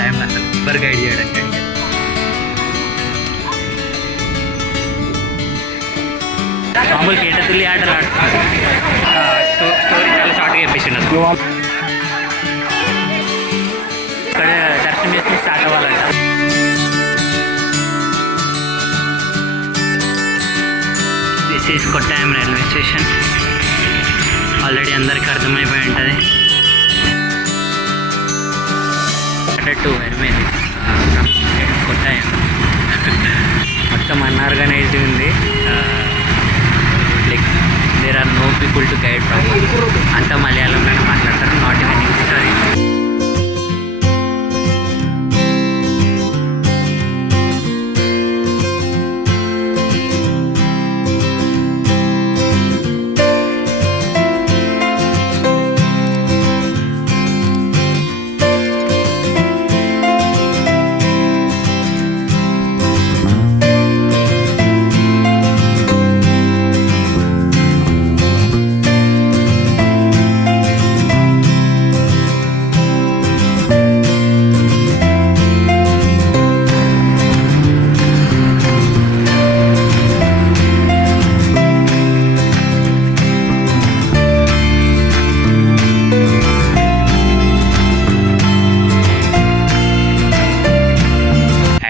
టైంలో అసలు ఎవరు గైడ్ చేయడానికి మామూలు కేటతుల్లి ఆటలు ఆడుతున్నారు. స్టోరీ చాలా షార్ట్గా చెప్పేసినారు. ఇక్కడ దర్శనం చేసుకుని స్టార్ట్ అవ్వాలంట. This is Kottayam railway station. Already అందరికీ అర్థమైపోయి ఉంటుంది. టు ఎనిమిది కొట్టాయం మొత్తం అన్ఆర్గనైజ్డ్ ఉంది. Like there are no people to guide from. అంతా మలయాళంలోనే మాట్లాడతారు, నాట్ ఈవెన్ ఇంగ్లీష్.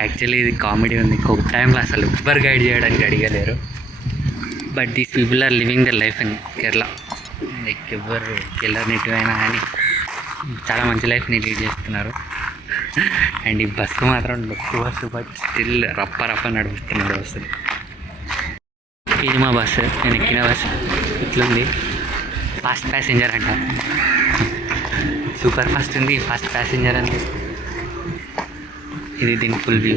యాక్చువల్లీ ఇది కామెడీ ఉంది. ఇంకొక టైంలో అసలు ఎవ్వరు గైడ్ చేయడానికి అడిగలేరు. But these people are living the life in Kerala. Like ఎవ్వరు నెటివ్ అయినా కానీ చాలా మంచి లైఫ్ని లీడ్ చేస్తున్నారు. అండ్ ఈ బస్సు మాత్రం బస్సు బట్ స్టిల్ రప్ప నడుపుతున్నాడు బస్సు. ఇది మా బస్సు, నేను ఎక్కిన బస్సు ఇట్లుంది. ఫాస్ట్ ప్యాసింజర్ అంట. సూపర్ ఫాస్ట్ ఉంది, ఫాస్ట్ ప్యాసింజర్ అండి. ఇది దీని ఫుల్ వ్యూ.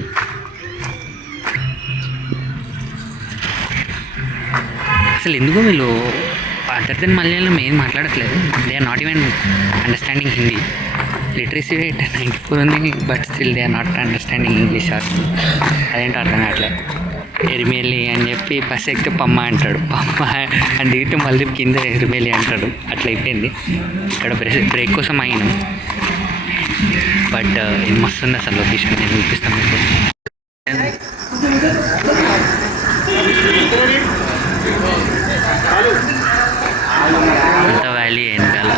అసలు ఎందుకో వీళ్ళు అదర్ దెన్ మలయాళం ఏం మాట్లాడట్లేదు. They are not even understanding Hindi. Literacy rate 94 ఉంది, but still they are not understanding English. అదేంటో అర్థం కావట్లేదు. ఎరిమేలి అని చెప్పి బస్ ఎక్కితే పమ్మ అంటాడు, పమ్మ అని దిగితే మళ్ళీ కింద ఎరిమేలి అంటాడు. అట్లా అయిపోయింది. ఇక్కడ బ్రేక్ కోసం అయినాం. బట్ ఇది మస్తు ఉంది అసలు లొకేషన్. నేను చూపిస్తాను మీకు. అంత వ్యాలీ వెనకాల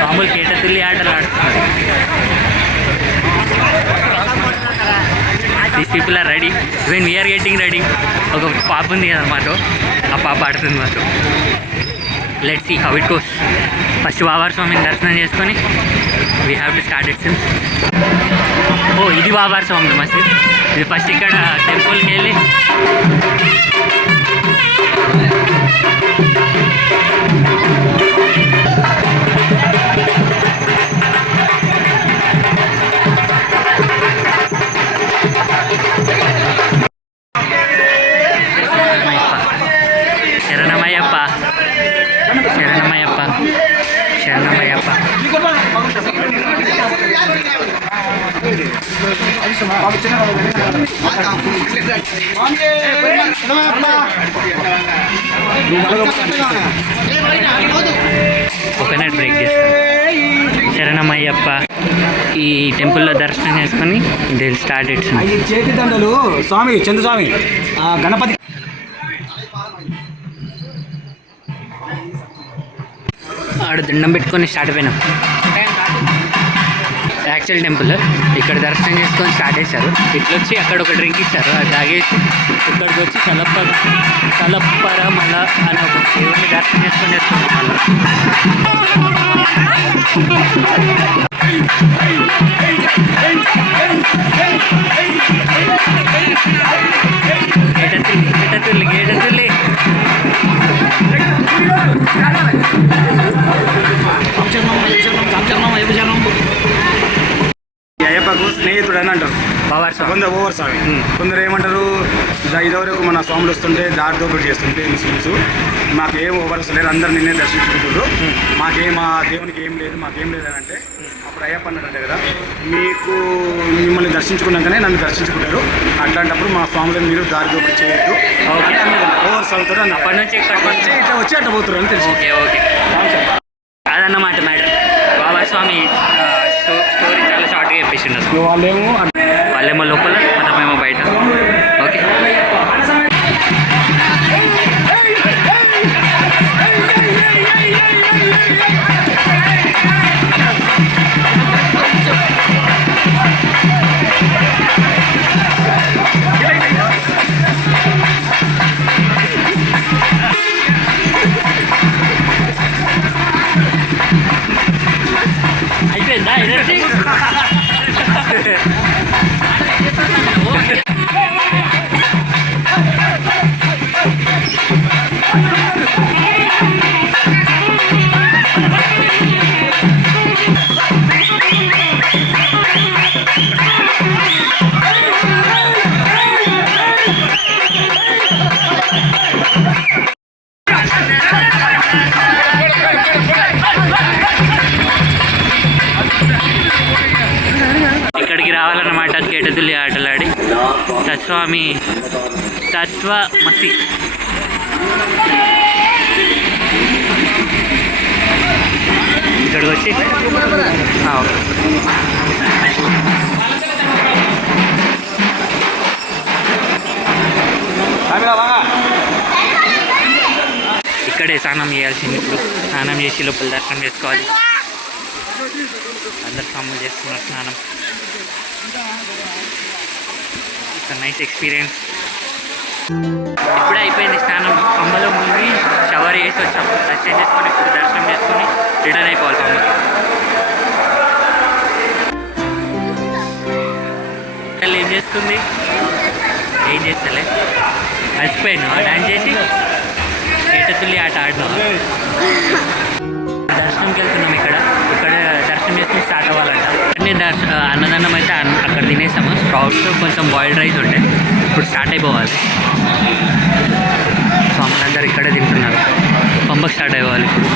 మామూలు కేటతుల్లి ఆటలు ఆడుతున్నారు. These people are ready. When we are getting ready. ఒక పాప ఉంది కదా మాతో, ఆ పాప ఆడుతుంది మాతో. Let's see how it goes. First Vavar స్వామిని దర్శనం చేసుకొని we have to start it since. ఓ ఇది వావార్ స్వామి మసీద్. ఇది ఫస్ట్ ఇక్కడ టెంపుల్కి వెళ్ళి కడప ఈ టెంపుల్లో దర్శనం చేసుకొని దిల్ స్టార్ట్ ఇట్స్. ఈ చేతి దండలు స్వామి చంద్రస్వామి గణపతి ఆడ దండం పెట్టుకొని స్టార్ట్ అయిపోయినాం. యాక్చువల్ టెంపుల్ ఇక్కడ దర్శనం చేసుకొని స్టార్ట్ చేశారు. ఇట్లా వచ్చి అక్కడ ఒక డ్రింక్ ఇచ్చారు, అది తాగేసి ఇక్కడికి వచ్చి తలప్పరమల అని ఒక దేవుడిని దర్శనం చేసుకొని వేసుకున్నాం. గేటతుల్లి గేటతుల్లి అయ్యప్పకు స్నేహితుడు అని అంటారు ఓవర్ స్వామి. కొందరు ఏమంటారు, ఇదివరకు మన స్వాములు వస్తుంటే దారి దోపిడీ చేస్తుంటే ముస్లిమ్స్ మాకేం ఓవర్ వస్తలేరు, అందరు నిన్నే దర్శించుకుంటారు, మా దేవునికి ఏం లేదు, మాకేం లేదు అని అంటే అప్పుడు అయ్యప్ప అన్నాడంటే కదా, మీకు మిమ్మల్ని దర్శించుకున్నాకనే నన్ను దర్శించుకుంటారు, అట్లాంటప్పుడు మా స్వాములను మీరు దారి దోపిడీ చేయొద్దు ఓవర్ స్వామితో అప్పటి నుంచి ఇట్లా వచ్చి అట్లా పోతారు అని తెలుసు. ఓకే ఓకే అదన్నమాట మేడం. బాబా స్వామి స్టోరీ చాలా షార్ట్గా చెప్పేసిండు. వాళ్ళేమో లోపల, మనమేమో బయట. ఓకే అయిపోయిందా ఎనర్జీ? ఇక్కడికి రావాలన్నమాట, గేటతుల్లి ఆటలాడి తత్వమసి. ఇక్కడికి వచ్చి ఇక్కడే స్నానం చేయాల్సింది. ఇప్పుడు స్నానం చేసి లోపల దర్శనం చేసుకోవాలి. అందరు స్వాములు చేస్తున్నారు స్నానం. Nice experience. ఇప్పుడే అయిపోయింది స్నానం. పంబలో మునిగి షవర్ చేసి వచ్చాం, దర్శనం చేసుకొని ఇప్పుడు దర్శనం చేసుకొని రిటర్న్ అయిపోవాలి పంబ. ఏం చేస్తుంది, ఏం చేస్తలే, అలసిపోయాను డాన్స్ చేసి. గేటతుల్లి ఆట ఆడినాం. దర్శనంకి వెళ్తున్నాం. ఇక్కడ దర్శనం చేసుకుని స్టార్ట్ అవ్వాలంట. అన్నదానం అయితే అక్కడ తినేసాము. స్ప్రౌట్స్ కొంచెం బాయిల్డ్ రైస్ ఉంటే ఇప్పుడు స్టార్ట్ అయిపోవాలి. స్వాములందరూ ఇక్కడే తింటున్నారు. పంపకు స్టార్ట్ అయిపోవాలి ఇప్పుడు.